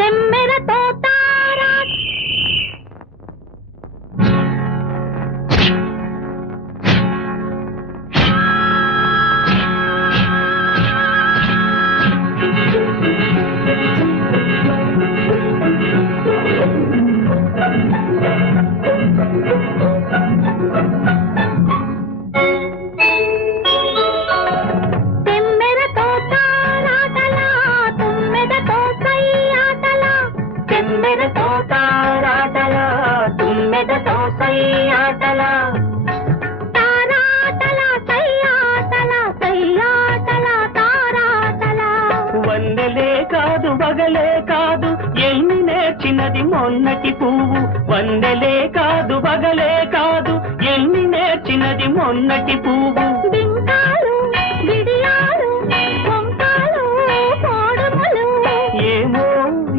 తెమ్మెరతో తారా వందలే కాదు వగలే కాదు ఎన్ని నేర్చినది మొన్నటి పువ్వు వందలే కాదు వగలే కాదు ఎన్ని నేర్చినది మొన్నటి పువ్వు